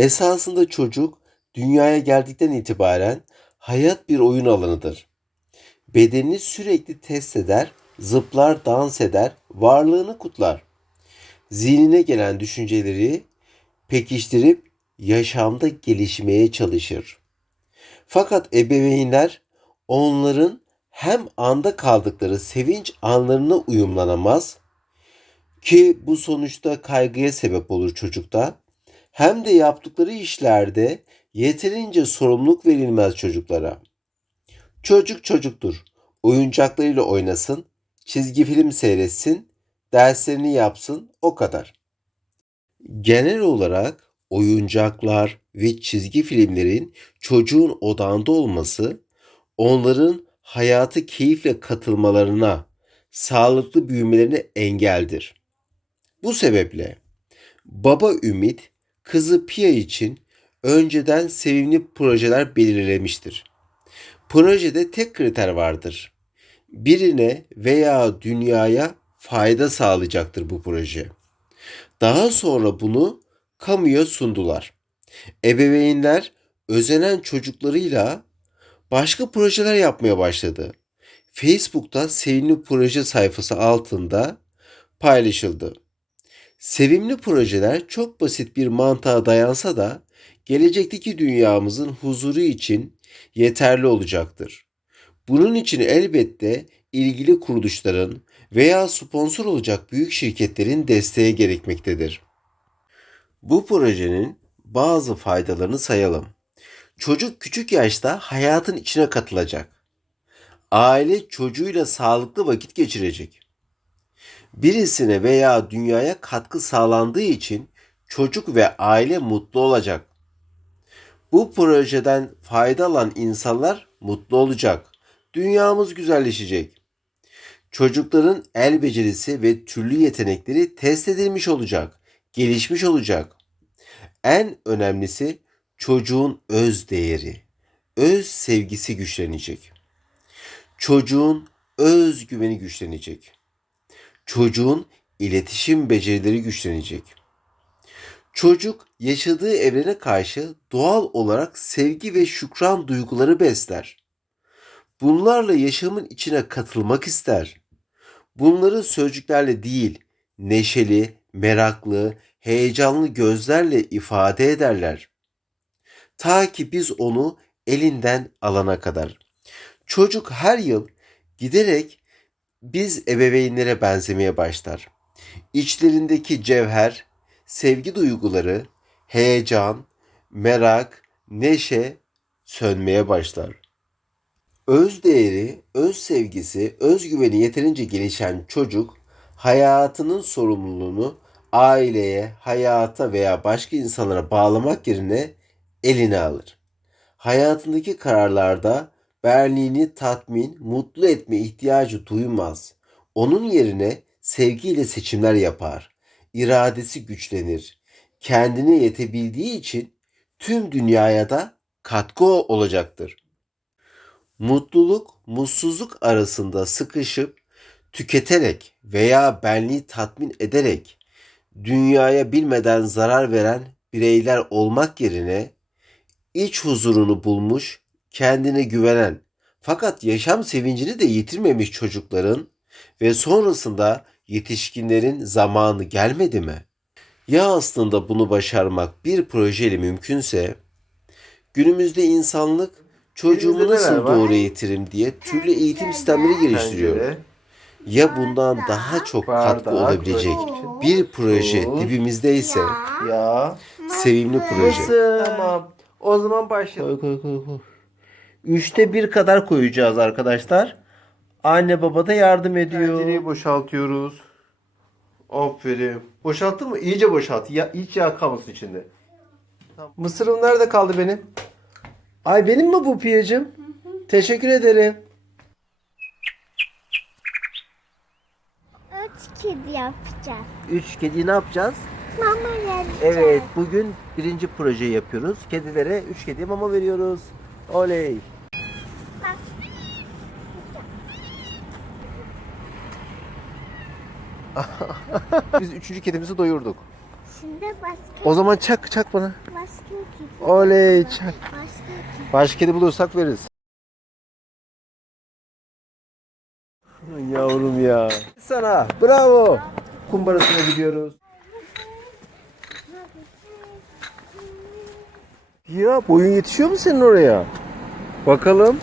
Esasında çocuk dünyaya geldikten itibaren hayat bir oyun alanıdır. Bedenini sürekli test eder, zıplar, dans eder, varlığını kutlar. Zihnine gelen düşünceleri pekiştirip yaşamda gelişmeye çalışır. Fakat ebeveynler onların hem anda kaldıkları sevinç anlarına uyumlanamaz ki bu sonuçta kaygıya sebep olur çocukta hem de yaptıkları işlerde yeterince sorumluluk verilmez çocuklara. Çocuk çocuktur. Oyuncaklarıyla oynasın, çizgi film seyretsin, derslerini yapsın o kadar. Genel olarak oyuncaklar ve çizgi filmlerin çocuğun odağında olması onların hayatı keyifle katılmalarına, sağlıklı büyümelerine engeldir. Bu sebeple baba Ümit kızı Pia için önceden sevimli projeler belirlemiştir. Projede tek kriter vardır. Birine veya dünyaya fayda sağlayacaktır bu proje. Daha sonra bunu kamuya sundular. Ebeveynler özenen çocuklarıyla başka projeler yapmaya başladı. Facebook'ta sevimli proje sayfası altında paylaşıldı. Sevimli projeler çok basit bir mantığa dayansa da gelecekteki dünyamızın huzuru için yeterli olacaktır. Bunun için elbette ilgili kuruluşların veya sponsor olacak büyük şirketlerin desteği gerekmektedir. Bu projenin bazı faydalarını sayalım. Çocuk küçük yaşta hayatın içine katılacak. Aile çocuğuyla sağlıklı vakit geçirecek. Birisine veya dünyaya katkı sağlandığı için çocuk ve aile mutlu olacak. Bu projeden fayda alan insanlar mutlu olacak. Dünyamız güzelleşecek. Çocukların el becerisi ve türlü yetenekleri test edilmiş olacak, gelişmiş olacak. En önemlisi çocuğun öz değeri, öz sevgisi güçlenecek. Çocuğun öz güveni güçlenecek. Çocuğun iletişim becerileri güçlenecek. Çocuk yaşadığı evrene karşı doğal olarak sevgi ve şükran duyguları besler. Bunlarla yaşamın içine katılmak ister. Bunları sözcüklerle değil, neşeli, meraklı, heyecanlı gözlerle ifade ederler. Ta ki biz onu elinden alana kadar. Çocuk her yıl giderek biz ebeveynlere benzemeye başlar. İçlerindeki cevher, sevgi duyguları, heyecan, merak, neşe sönmeye başlar. Öz değeri, öz sevgisi, özgüveni yeterince gelişen çocuk hayatının sorumluluğunu aileye, hayata veya başka insanlara bağlamak yerine eline alır. Hayatındaki kararlarda benliğini tatmin, mutlu etme ihtiyacı duymaz. Onun yerine sevgiyle seçimler yapar. İradesi güçlenir. Kendine yetebildiği için tüm dünyaya da katkı olacaktır. Mutluluk, mutsuzluk arasında sıkışıp tüketerek veya benliği tatmin ederek dünyaya bilmeden zarar veren bireyler olmak yerine iç huzurunu bulmuş, kendine güvenen fakat yaşam sevincini de yitirmemiş çocukların ve sonrasında yetişkinlerin zamanı gelmedi mi? Ya aslında bunu başarmak bir projeyle mümkünse günümüzde insanlık çocuğumu nasıl doğru eğitirim diye türlü eğitim sistemleri geliştiriyor. Ya bundan daha çok katkı olabilecek bir proje Su. dibimizdeyse Ya. sevimli proje. Tamam. O zaman başlayalım. Koy koy koy koy. Üçte bir kadar koyacağız arkadaşlar. Anne baba da yardım ediyor. Tencereyi boşaltıyoruz. Aferin. Boşalttın mı? İyice boşalt. Ya, hiç yağ kalmasın içinde. Tamam. Mısırım nerede kaldı benim? Ay benim mi bu piyacım? Teşekkür ederim. Üç kedi yapacağız. Üç kedi ne yapacağız? Mama vereceğiz. Evet bugün birinci proje yapıyoruz. Kedilere üç kediye mama veriyoruz. Oley. Biz üçüncü kedimizi doyurduk. Şimdi başka O zaman çak çak bana. başka Oley. çak. Başka Başka kedi bulursak veririz. Yavrum ya. Sana bravo. Kumbarasına gidiyoruz. Ya boyun yetişiyor mu senin oraya? Bakalım.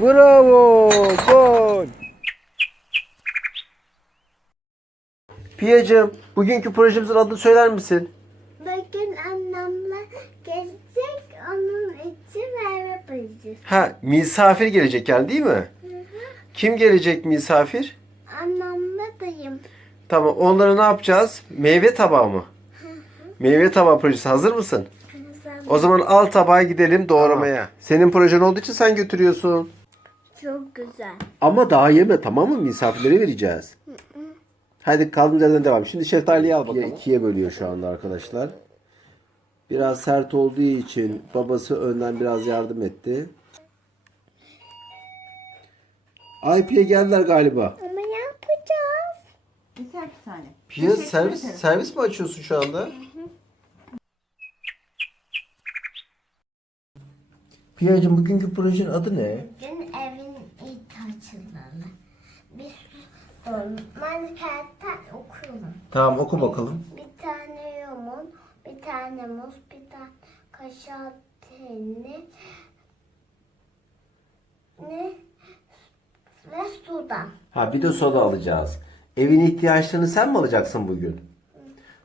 Bravo. Gol. Piyacığım, bugünkü projemizin adını söyler misin? Bugün annemle gelecek onun için meyve yapacağız. Ha, misafir gelecek yani değil mi? Kim gelecek misafir? Annemle dayım. Tamam, onlara ne yapacağız? Meyve tabağı mı? Meyve tabağı projesi hazır mısın? O zaman al tabağı gidelim doğramaya. Senin projen olduğu için sen götürüyorsun. Çok güzel. Ama daha yeme tamam mı? Misafirlere vereceğiz. Hadi kaldığımız yerden devam. Şimdi şeftaliyi al bakalım. İkiye bölüyor şu anda arkadaşlar. Biraz sert olduğu için babası önden biraz yardım etti. Aypi'ye geldiler galiba. Ama ne yapacağız? Güzel bir tane. Pia servis servis mi açıyorsun şu anda? Piyacığım bugünkü projenin adı ne? Bugün evin ilk açılalı. Biz kağıttan okuyorum. Tamam oku bakalım. Bir tane yomun, bir tane muz, bir tane kaşar peynir, ne ve sudan. Ha bir de soda alacağız. Evin ihtiyaçlarını sen mi alacaksın bugün?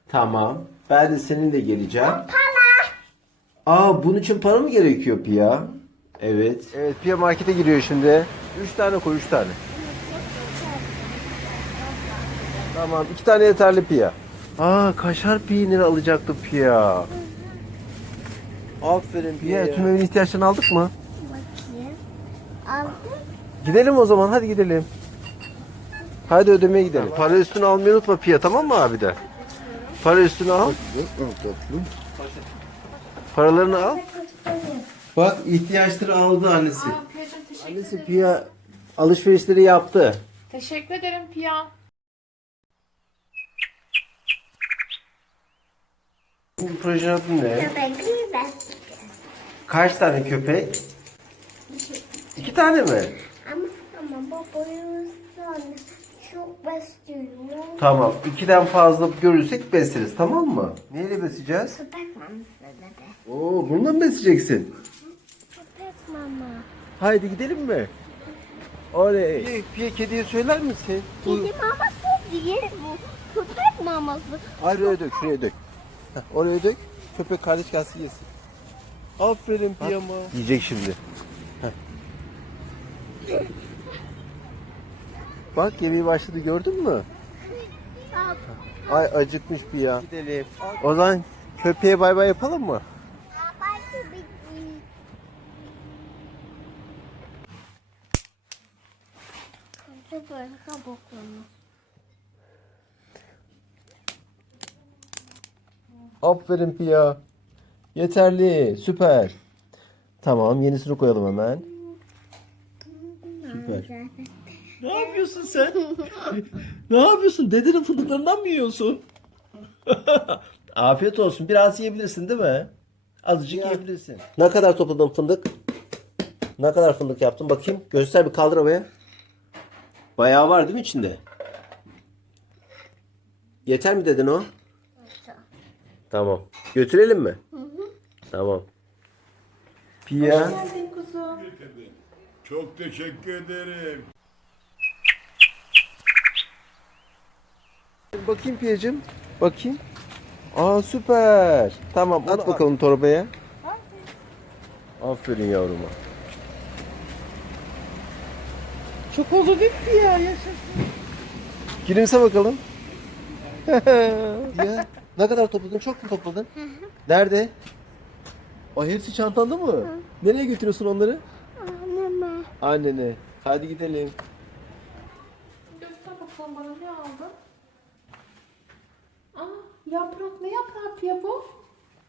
Tamam. Ben de seninle geleceğim. Para. Aa bunun için para mı gerekiyor Pia? Evet. Evet Pia markete giriyor şimdi. Üç tane koy üç tane. Tamam iki tane yeterli Pia. Aa kaşar peyniri alacaktı Pia. Aferin Pia. Tüm evin ihtiyaçlarını aldık mı? Bakayım. Aldım. Gidelim o zaman hadi gidelim. Hadi ödemeye gidelim. Para üstünü almayı unutma Pia tamam mı abi de? Para üstünü al. Paralarını al. Bak ihtiyaçları aldı annesi. Aa, Piyacığım teşekkür Annesi ederim. Pia alışverişleri yaptı. Teşekkür ederim Piya. Bu projenin adı ne? Köpekli ben. Kaç tane köpek? İki tane mi? Ama ama babayı sonra çok besliyorum. Tamam. İkiden fazla görürsek besleriz tamam mı? Neyle besleyeceğiz? Köpek maması dedi. Oo bununla mı besleyeceksin? Köpek mama. Haydi gidelim mi? Oley. Piye, piye kediye söyler misin? Kedi maması değil bu. Köpek maması. Hayır oraya dök, şuraya dök. Heh, oraya dök. Köpek kardeş gelsin yesin. Aferin piyama. Yiyecek şimdi. Heh. Bak yemeği başladı gördün mü? Ay acıkmış piya. Gidelim. O zaman köpeğe bay bay yapalım mı? Aferin piya. Yeterli. Süper. Tamam yenisini koyalım hemen. Süper. Ne yapıyorsun sen? ne yapıyorsun? Dedenin fındıklarından mı yiyorsun? Afiyet olsun. Biraz yiyebilirsin değil mi? Azıcık yiyebilirsin. Ne kadar topladın fındık? Ne kadar fındık yaptın bakayım. Göster bir kaldır havaya. Bayağı var değil mi içinde? Yeter mi dedin o? Tamam. Götürelim mi? Tamam. Pia. Geldin kuzum. Çok teşekkür ederim. Bakayım Piyacığım. Bakayım. Aa süper. Tamam at bakalım torbaya. Aferin yavruma. Çok oldu değil mi ya? Yaşasın. Gülümse bakalım. ya ne kadar topladın? Çok mu topladın? Nerede? O hepsi çantanda mı? Nereye götürüyorsun onları? Anneme. Annene. Hadi gidelim. Göster bakalım bana ne aldın? Yaprak ne yaprak ya bu?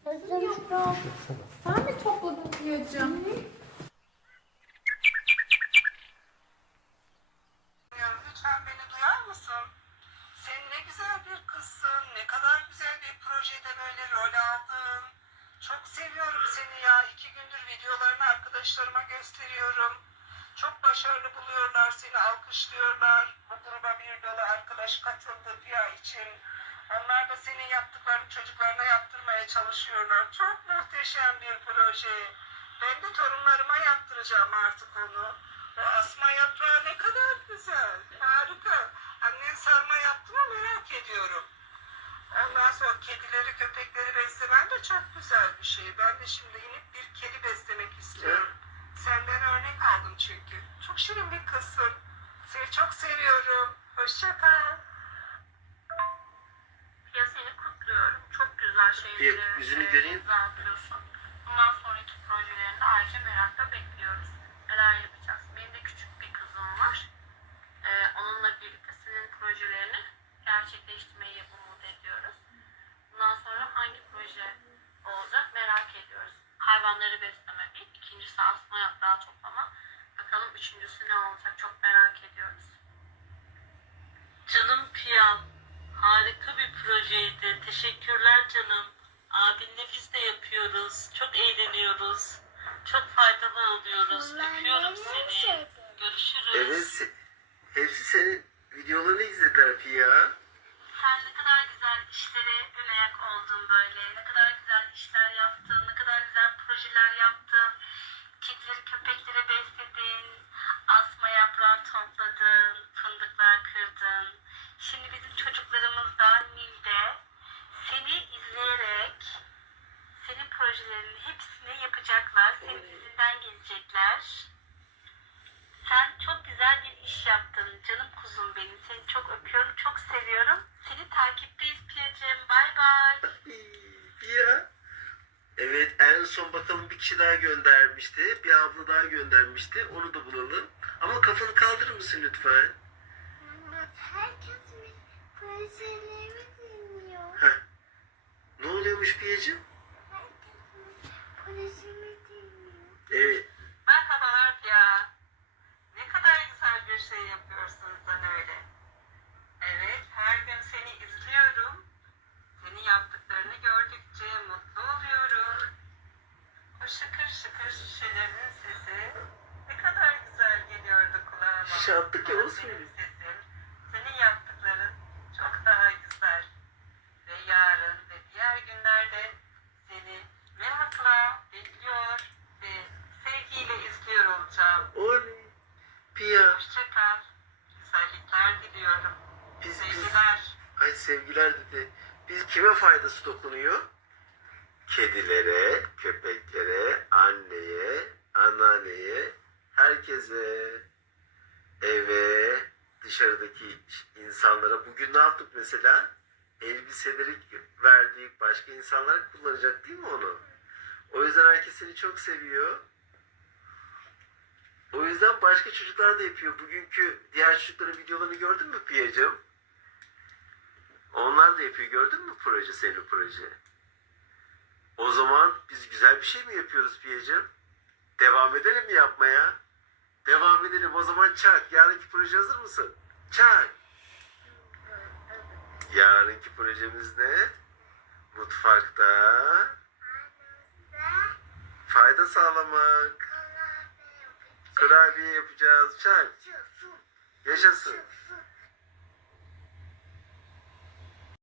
Özüm yaprak. Sen mi topladın Rüyacığım? Lütfen beni duyar mısın? Sen ne güzel bir kızsın. Ne kadar güzel bir projede böyle rol aldın. Çok seviyorum seni ya. İki gündür videolarını arkadaşlarıma gösteriyorum. Çok başarılı buluyorlar seni, alkışlıyorlar. Bu gruba bir dolu arkadaş katıldı Rüya için. Onlar da senin yaptıklarını çocuklarına yaptırmaya çalışıyorlar. Çok muhteşem bir proje. Ben de torunlarıma yaptıracağım artık onu. O asma yaprağı ne kadar güzel. Harika. Annen sarma yaptı mı merak ediyorum. Ondan sonra kedileri, köpekleri beslemen de çok güzel bir şey. Ben de şimdi inip bir kedi beslemek istiyorum. Senden örnek aldım çünkü. Çok şirin bir kızsın. Seni çok seviyorum. Hoşça kal. Bir yüzünü göreyim. Bundan sonraki projelerini ayrıca merakla bekliyoruz. Neler yapacağız? Benim de küçük bir kızım var. Ee, onunla birlikte senin projelerini gerçekleştirmeyi umut ediyoruz. Bundan sonra hangi proje olacak merak ediyoruz. Hayvanları besleme bir, ikincisi asma yaprağı toplama. Bakalım üçüncüsü ne olacak çok merak ediyoruz. Canım Piyam, harika bir projeydi. Teşekkürler canım. Abinle biz de yapıyoruz. Çok eğleniyoruz. Çok faydalı oluyoruz. Öpüyorum seni. Görüşürüz. Evet. se- Hepsi senin videolarını izlediler Pia. Sen ne kadar güzel işlere ön ayak oldun böyle. Ne kadar güzel işler yaptın. Ne kadar güzel projeler yaptın. Kedileri, köpekleri besledin. Asma yaprağı topladın. Fındıklar kırdın. Şimdi bizim çocuklarımız da Nil'de seni izleyerek senin projelerinin hepsini yapacaklar. Senin izinden gelecekler. Sen çok güzel bir iş yaptın. Canım kuzum benim. Seni çok öpüyorum. Çok seviyorum. Seni takipteyiz Piyacığım. Bay bay. Pia. Evet en son bakalım bir kişi daha göndermişti. Bir abla daha göndermişti. Onu da bulalım. Ama kafanı kaldırır mısın lütfen? Herkes mi? Heh. Ne oluyormuş Piya'cığım? Herkes mi projemi dinliyor? Evet. Merhabalar ya. Ne kadar güzel bir şey yapıyorsun sen öyle. Evet, her gün seni izliyorum. Senin yaptıklarını gördükçe mutlu oluyorum. O şıkır şıkır şişelerinin sesi ne kadar güzel geliyordu kulağıma. Şişe attık ya, Ama o senin söyledi. sesin, senin yaptıkların çok daha güzel. Ve yarın ve diğer günlerde seni merakla bekliyor ve sevgiyle izliyor olacağım. Oley. Pia. Hoşça kal. Güzellikler diliyorum. Biz, biz, Sevgiler. ay sevgiler dedi. Biz faydası dokunuyor? Kedilere, köpeklere, anneye, anneanneye, herkese, eve, dışarıdaki insanlara. Bugün ne yaptık mesela? Elbiseleri verdik. Başka insanlar kullanacak değil mi onu? O yüzden herkes seni çok seviyor. O yüzden başka çocuklar da yapıyor. Bugünkü diğer çocukların videolarını gördün mü Piyacığım? Onlar da yapıyor. Gördün mü proje, senin proje? O zaman biz güzel bir şey mi yapıyoruz Piyacığım? Devam edelim mi yapmaya? Devam edelim. O zaman çak. Yarınki proje hazır mısın? Çak. Yarınki projemiz ne? Mutfakta fayda sağlamak. Kurabiye yapacağız. Çak. Yaşasın.